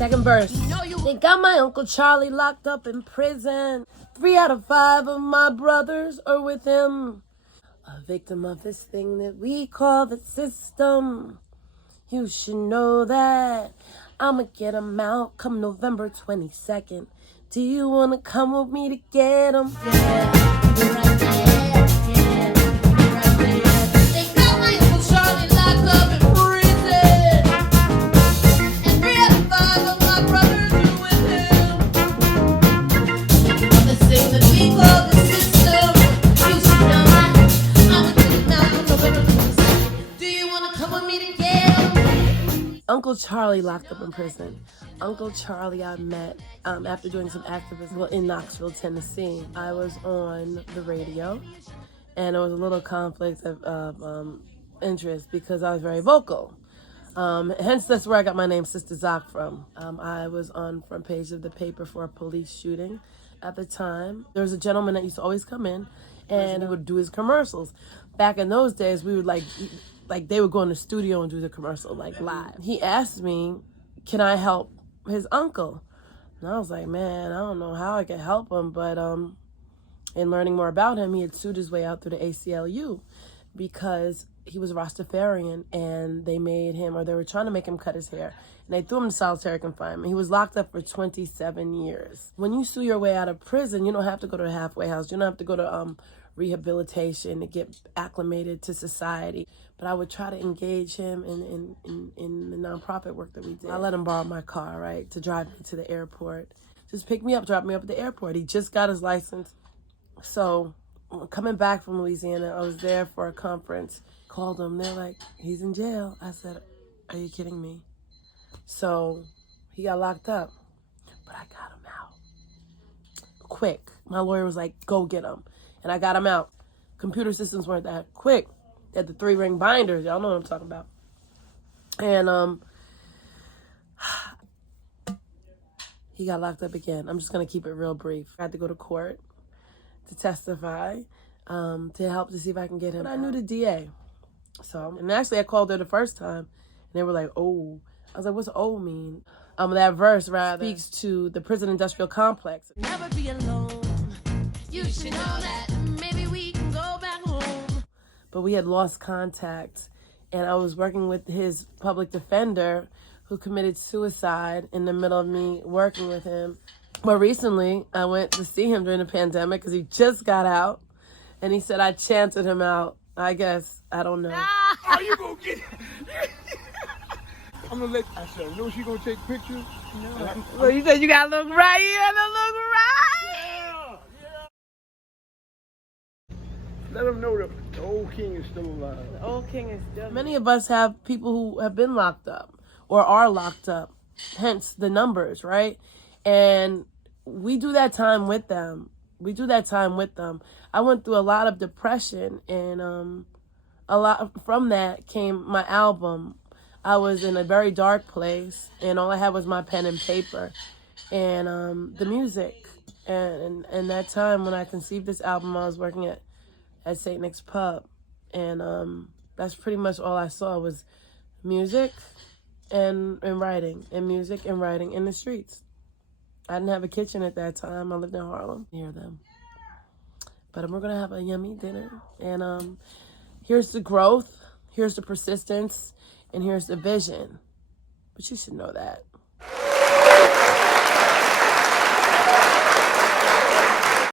Second verse. They got my Uncle Charlie locked up in prison. 3 out of 5 of my brothers are with him. A victim of this thing that we call the system. You should know that. I'ma get him out come November 22nd. Do you wanna come with me to get him? Yeah, you're right there. Yeah, you're right there. They got my Uncle Charlie locked up in prison. And 3 out of 5 of my brothers are with him. The thing that we call the system. You should know that. I'ma get him out come November 22nd. Do you wanna come with me to get him? Uncle Charlie locked up in prison. Uncle Charlie I met after doing some activism in Knoxville, Tennessee. I was on the radio, and there was a little conflict of interest because I was very vocal. Hence, that's where I got my name, Sister Zoc, from. I was on front page of the paper for a police shooting at the time. There was a gentleman that used to always come in, and he would do his commercials. Back in those days, we would like they would go in the studio and do the commercial like live. He asked me, can I help his uncle? And I was like, man, I don't know how I could help him, but in learning more about him, he had sued his way out through the ACLU because he was Rastafarian, and they were trying to make him cut his hair, and they threw him in solitary confinement. He was locked up for 27 years. When you sue your way out of prison, you don't have to go to a halfway house. You don't have to go to rehabilitation to get acclimated to society. But I would try to engage him in the nonprofit work that we did. I let him borrow my car, right, to drive me to the airport. Just pick me up, drop me up at the airport. He just got his license. So coming back from Louisiana, I was there for a conference. Called him. They're like, he's in jail. I said, are you kidding me? So he got locked up, but I got him out quick. My lawyer was like, go get him. And I got him out. Computer systems weren't that quick. They had the 3-ring binders. Y'all know what I'm talking about. And he got locked up again. I'm just going to keep it real brief. I had to go to court to testify, to help to see if I can get him. But I knew the DA. And actually I called her the first time, and they were like, oh. I was like, what's O mean? That verse rather speaks to the prison industrial complex. Never be alone. You should know that. Maybe we can go back home. But we had lost contact, and I was working with his public defender who committed suicide in the middle of me working with him. But recently, I went to see him during the pandemic because he just got out, and he said I chanted him out. I guess. I don't know. Oh, you gonna get I'm gonna let I said, no, she gonna take pictures? No. Well, you said you gotta look right. You gotta look right. Yeah, yeah. Let them know that the old king is still alive. The old king is still. Many of us have people who have been locked up or are locked up, hence the numbers, right? And we do that time with them. I went through a lot of depression, and a lot from that came my album. I was in a very dark place, and all I had was my pen and paper and the music. And that time when I conceived this album, I was working at St. Nick's Pub, and that's pretty much all I saw was music and writing, and music and writing in the streets. I didn't have a kitchen at that time. I lived in Harlem near them. But we're going to have a yummy dinner. And here's the growth. Here's the persistence. And here's the vision. But you should know that.